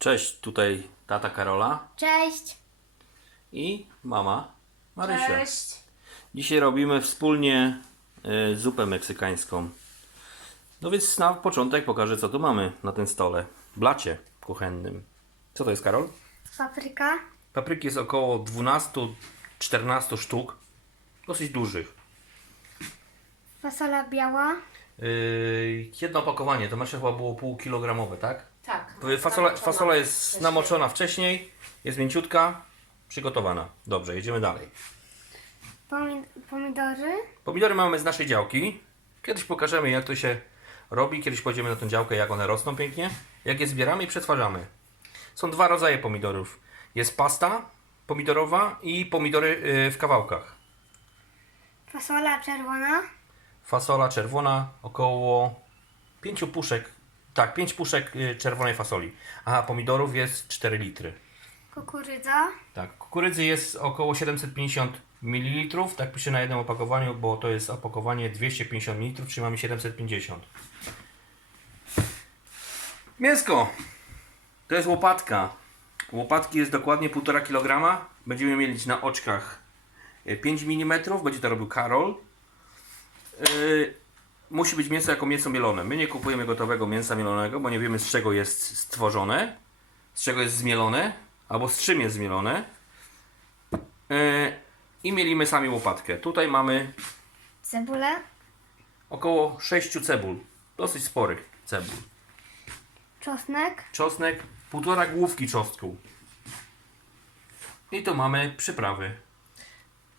Cześć, tutaj tata Karola Cześć. i mama Marysia. Cześć. Dzisiaj robimy wspólnie y, zupę meksykańską. No więc na początek pokażę co tu mamy na tym stole. Blacie kuchennym. Co to jest Karol? Papryka. Papryki jest około 12-14 sztuk. Dosyć dużych. Fasola biała. Yy, jedno opakowanie, to nasze chyba było półkilogramowe, tak? Tak. Fasola, fasola jest namoczona wcześniej, jest mięciutka, przygotowana. Dobrze, jedziemy dalej. Pomi- pomidory. Pomidory mamy z naszej działki. Kiedyś pokażemy jak to się robi, kiedyś pójdziemy na tą działkę, jak one rosną pięknie. Jak je zbieramy i przetwarzamy. Są dwa rodzaje pomidorów. Jest pasta pomidorowa i pomidory yy, w kawałkach. Fasola czerwona. Fasola czerwona, około 5 puszek, tak, 5 puszek yy, czerwonej fasoli. A pomidorów jest 4 litry. Kukurydza. Tak, kukurydzy jest około 750 ml, tak pisze na jednym opakowaniu, bo to jest opakowanie 250 ml, czyli mamy 750. Mięsko! To jest łopatka. Łopatki jest dokładnie 1,5 kg. Będziemy mieli na oczkach e, 5 mm, będzie to robił Karol. Yy, musi być mięso jako mięso mielone. My nie kupujemy gotowego mięsa mielonego, bo nie wiemy z czego jest stworzone, z czego jest zmielone, albo z czym jest zmielone. Yy, I mielimy sami łopatkę. Tutaj mamy Cebulę. około 6 cebul, dosyć sporych cebul. Czosnek. Czosnek, półtora główki czosnku. I tu mamy przyprawy.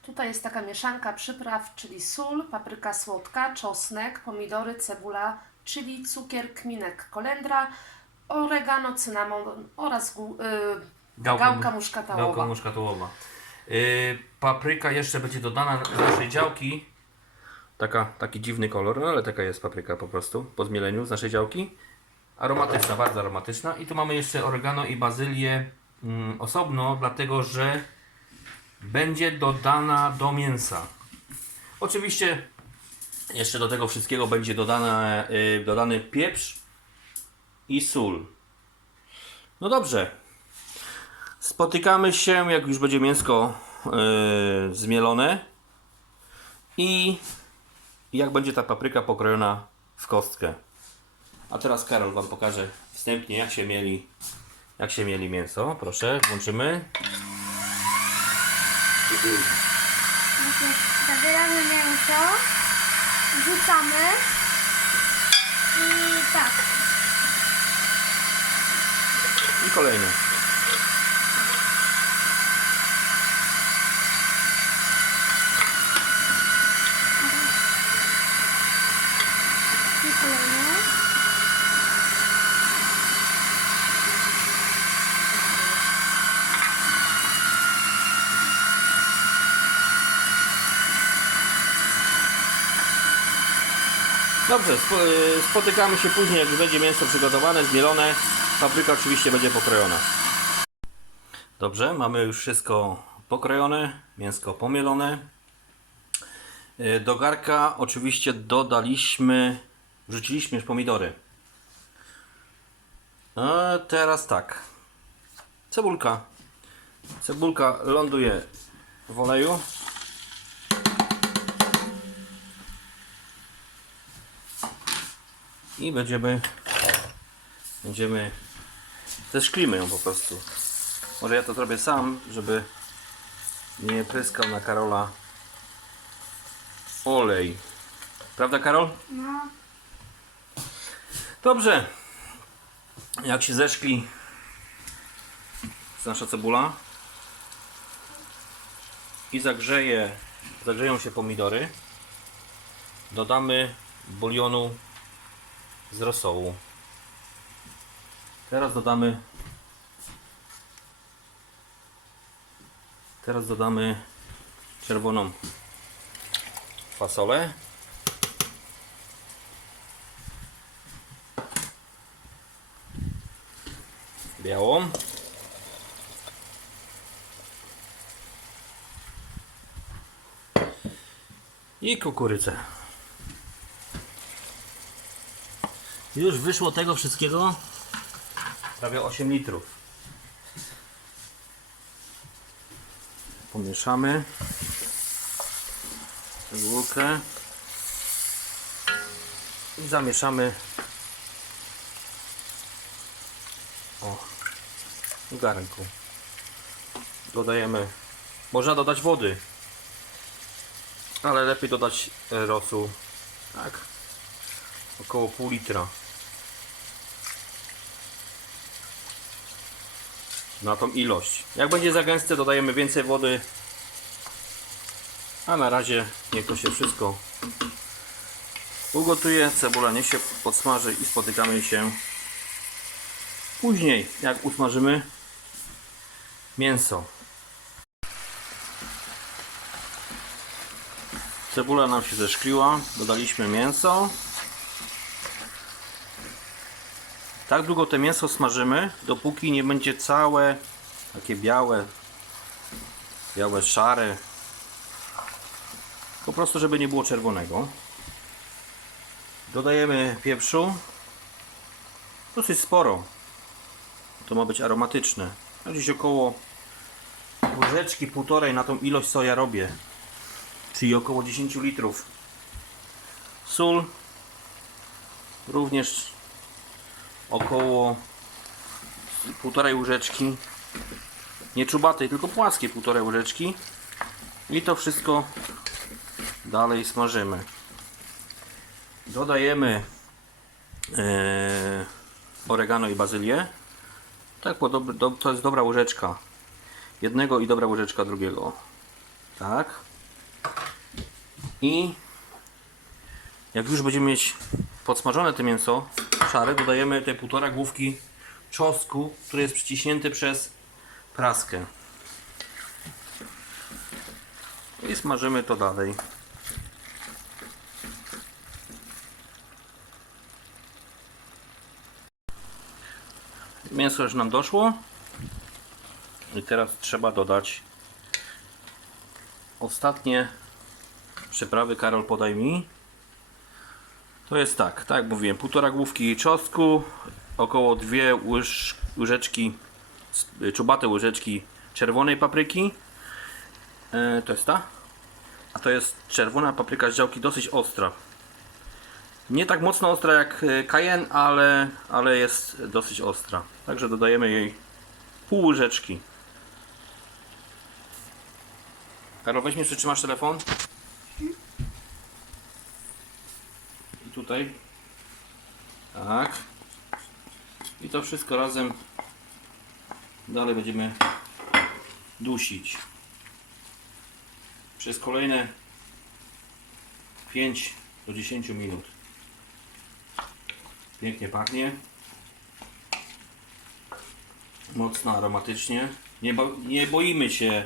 Tutaj jest taka mieszanka przypraw, czyli sól, papryka słodka, czosnek, pomidory, cebula, czyli cukier, kminek, kolendra, oregano, cynamon oraz gu, y, gałka, muszkatałowa. Gałka muszkatałowa. Yy, papryka jeszcze będzie dodana z naszej działki. Taka, taki dziwny kolor, no ale taka jest papryka po prostu po zmieleniu z naszej działki. Aromatyczna, bardzo aromatyczna. I tu mamy jeszcze oregano i bazylię mm, osobno, dlatego że będzie dodana do mięsa. Oczywiście jeszcze do tego wszystkiego będzie dodane, yy, dodany pieprz i sól. No dobrze, Spotykamy się, jak już będzie mięsko yy, zmielone i jak będzie ta papryka pokrojona w kostkę. A teraz Karol Wam pokaże wstępnie, jak się mieli, jak się mieli mięso. Proszę, włączymy. Zabieramy mięso. Wrzucamy. I tak. I kolejne. I kolejne. Dobrze, yy, spotykamy się później, jak już będzie mięso przygotowane, zmielone. Papryka oczywiście będzie pokrojona. Dobrze, mamy już wszystko pokrojone, mięsko pomielone. Yy, Do garka oczywiście dodaliśmy, wrzuciliśmy już pomidory. A teraz tak. Cebulka. Cebulka ląduje w oleju. I będziemy będziemy zeszklimy ją po prostu. Może ja to zrobię sam, żeby nie pryskał na Karola olej. Prawda Karol? No. Dobrze. Jak się zeszkli z nasza cebula i zagrzeje, zagrzeją się pomidory, dodamy bulionu z rosołu. Teraz dodamy Teraz dodamy czerwoną fasolę. Białą. I kukurydzę. Już wyszło tego wszystkiego? Prawie 8 litrów. Pomieszamy. Cebulkę. I zamieszamy. O, garnku. Dodajemy, można dodać wody, ale lepiej dodać e, rosół, tak, około pół litra. Na tą ilość. Jak będzie za gęste, dodajemy więcej wody. A na razie niech to się wszystko ugotuje. Cebula niech się podsmaży i spotykamy się później, jak usmażymy mięso. Cebula nam się zeszkliła, dodaliśmy mięso. Tak długo to mięso smażymy, dopóki nie będzie całe takie białe, białe, szare. Po prostu, żeby nie było czerwonego. Dodajemy pieprzu. Dosyć sporo. To ma być aromatyczne. Gdzieś około łyżeczki, półtorej na tą ilość co ja robię. Czyli około 10 litrów. Sól. Również około półtorej łyżeczki. Nie czubatej, tylko płaskie półtorej łyżeczki. I to wszystko dalej smażymy. Dodajemy e, oregano i bazylię. Tak, po dob- do, to jest dobra łyżeczka. Jednego i dobra łyżeczka drugiego. Tak. I jak już będziemy mieć podsmażone to mięso szare, dodajemy te półtora główki czosnku, który jest przyciśnięty przez praskę. I smażymy to dalej. Mięso już nam doszło. I teraz trzeba dodać ostatnie przyprawy. Karol, podaj mi. To jest tak, tak jak mówiłem, półtora główki czosnku, około dwie łyż, łyżeczki, s- czubate łyżeczki czerwonej papryki. E, to jest ta. A to jest czerwona papryka z działki dosyć ostra. Nie tak mocno ostra jak e, cayenne, ale, ale jest dosyć ostra. Także dodajemy jej pół łyżeczki. Karol, weź mnie, przytrzymasz telefon. Tutaj. Tak. I to wszystko razem dalej będziemy dusić. Przez kolejne 5 do 10 minut. Pięknie pachnie. Mocno aromatycznie. Nie, bo, nie boimy się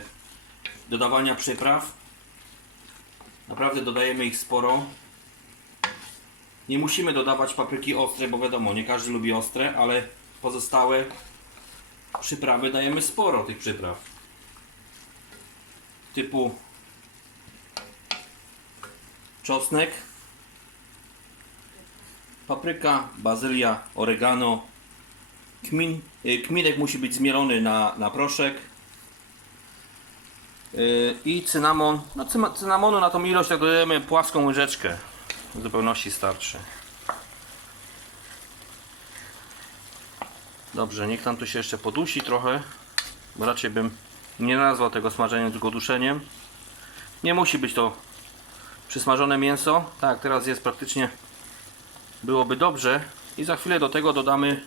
dodawania przypraw. Naprawdę dodajemy ich sporo. Nie musimy dodawać papryki ostre, bo wiadomo, nie każdy lubi ostre, ale pozostałe przyprawy dajemy sporo tych przypraw. Typu czosnek, papryka, bazylia, oregano, kmin, y, kminek musi być zmielony na, na proszek y, i cynamon. No cynamonu na tą ilość tak dodajemy płaską łyżeczkę. W zupełności starczy. Dobrze, niech tam tu się jeszcze podusi trochę, bo raczej bym nie nazwał tego smażeniem, tylko duszeniem. Nie musi być to przysmażone mięso. Tak, teraz jest praktycznie byłoby dobrze. I za chwilę do tego dodamy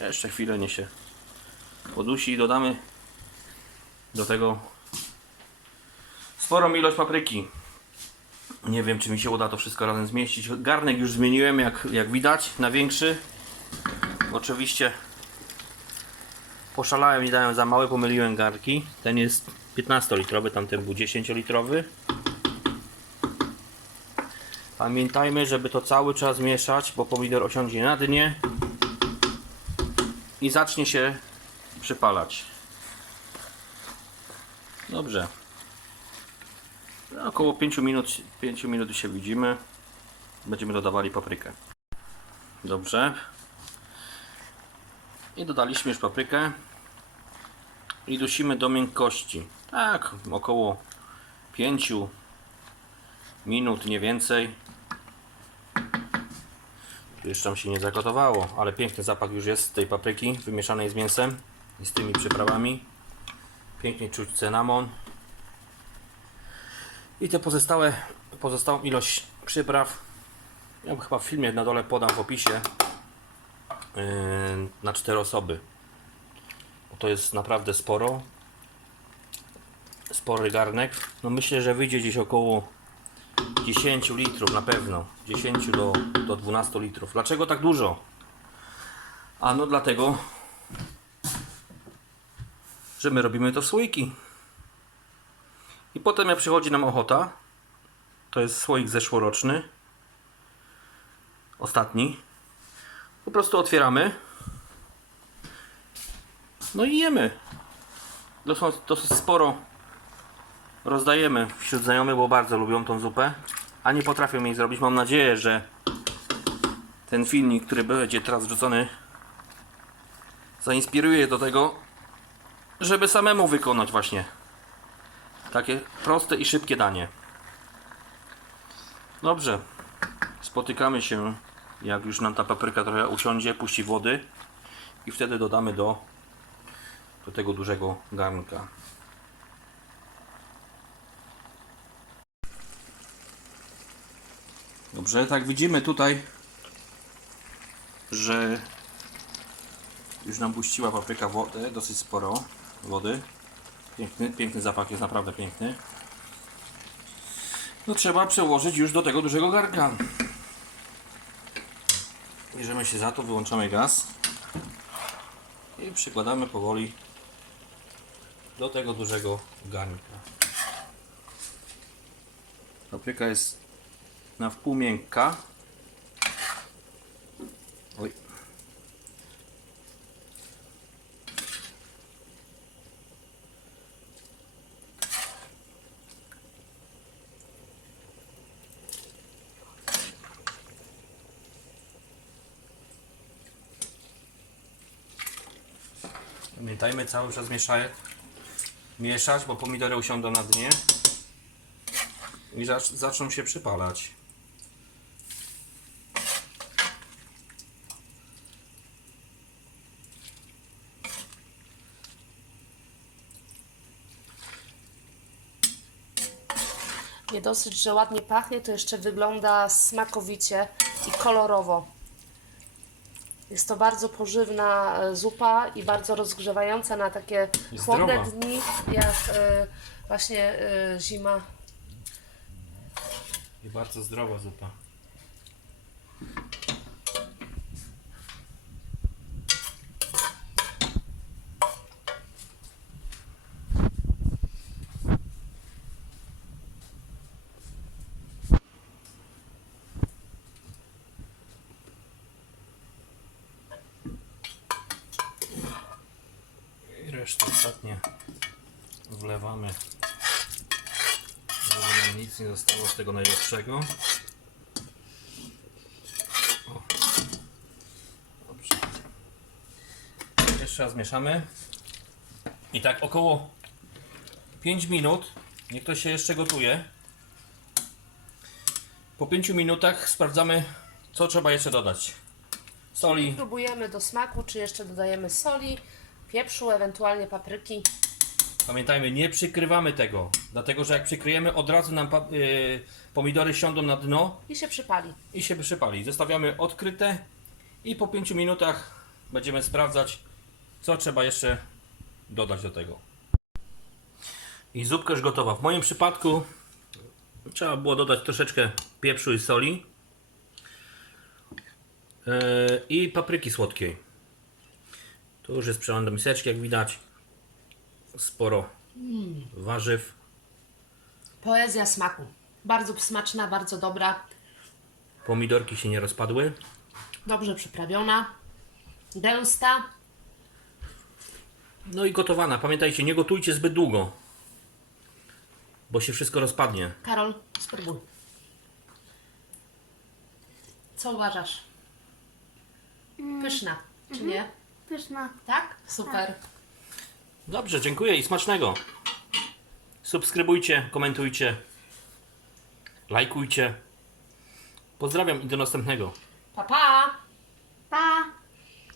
jeszcze chwilę nie się podusi i dodamy do tego sporą ilość papryki. Nie wiem, czy mi się uda to wszystko razem zmieścić. Garnek już zmieniłem, jak, jak widać, na większy. Oczywiście poszalałem i dałem za małe, pomyliłem garki. Ten jest 15-litrowy, tamten był 10-litrowy. Pamiętajmy, żeby to cały czas mieszać, bo pomidor osiądzie na dnie i zacznie się przypalać. Dobrze. Około 5 minut, 5 minut się widzimy. Będziemy dodawali paprykę. Dobrze. I dodaliśmy już paprykę. I dusimy do miękkości. Tak, około 5 minut, nie więcej. Jeszcze tam się nie zagotowało, ale piękny zapach już jest z tej papryki wymieszanej z mięsem i z tymi przyprawami. Pięknie czuć cynamon. I te pozostałe, pozostałą ilość przypraw, ja chyba w filmie na dole podam w opisie, yy, na cztery osoby. Bo to jest naprawdę sporo. Spory garnek. No myślę, że wyjdzie gdzieś około 10 litrów na pewno. 10 do, do 12 litrów. Dlaczego tak dużo? A no dlatego, że my robimy to w słoiki. I potem jak przychodzi nam ochota, to jest słoik zeszłoroczny, ostatni, po prostu otwieramy, no i jemy. Dosyć, dosyć sporo rozdajemy wśród znajomych, bo bardzo lubią tą zupę, a nie potrafią jej zrobić. Mam nadzieję, że ten filmik, który będzie teraz wrzucony, zainspiruje do tego, żeby samemu wykonać właśnie takie proste i szybkie danie. Dobrze. Spotykamy się, jak już nam ta papryka trochę usiądzie, puści wody i wtedy dodamy do, do tego dużego garnka. Dobrze, tak widzimy tutaj, że już nam puściła papryka wodę, dosyć sporo wody. Piękny, piękny zapach jest naprawdę piękny. No trzeba przełożyć już do tego dużego garnka. Bierzemy się za to, wyłączamy gaz i przykładamy powoli do tego dużego garnka. Papryka jest na wpół miękka. Oj. Pamiętajmy cały czas mieszać, mieszać, bo pomidory usiądą na dnie i zacz, zaczną się przypalać. Nie dosyć, że ładnie pachnie, to jeszcze wygląda smakowicie i kolorowo. Jest to bardzo pożywna e, zupa i bardzo rozgrzewająca na takie I chłodne zdrowa. dni, jak e, właśnie e, zima. I bardzo zdrowa zupa. Resztę ostatnie wlewamy żeby nam nic nie zostało z tego najlepszego. O. Dobrze. Jeszcze raz mieszamy. I tak około 5 minut. Niech to się jeszcze gotuje. Po 5 minutach sprawdzamy, co trzeba jeszcze dodać. Soli, Próbujemy do smaku, czy jeszcze dodajemy soli, pieprzu, ewentualnie papryki. Pamiętajmy, nie przykrywamy tego, dlatego że jak przykryjemy, od razu nam pa- yy, pomidory siądą na dno I się przypali. i się przypali. Zostawiamy odkryte i po 5 minutach będziemy sprawdzać, co trzeba jeszcze dodać do tego. I zupka już gotowa. W moim przypadku trzeba było dodać troszeczkę pieprzu i soli yy, i papryki słodkiej. Tu już jest przelane do miseczki, jak widać. Sporo warzyw. Poezja smaku. Bardzo smaczna, bardzo dobra, Pomidorki się nie rozpadły. dobrze przyprawiona, gęsta. No i gotowana. Pamiętajcie, nie gotujcie zbyt długo, bo się wszystko rozpadnie. Karol, spróbuj. Co uważasz? Pyszna, czy nie? Pyszna. Tak? Super. Dobrze, dziękuję i smacznego. Subskrybujcie, komentujcie, lajkujcie. Pozdrawiam i do następnego. Pa, pa!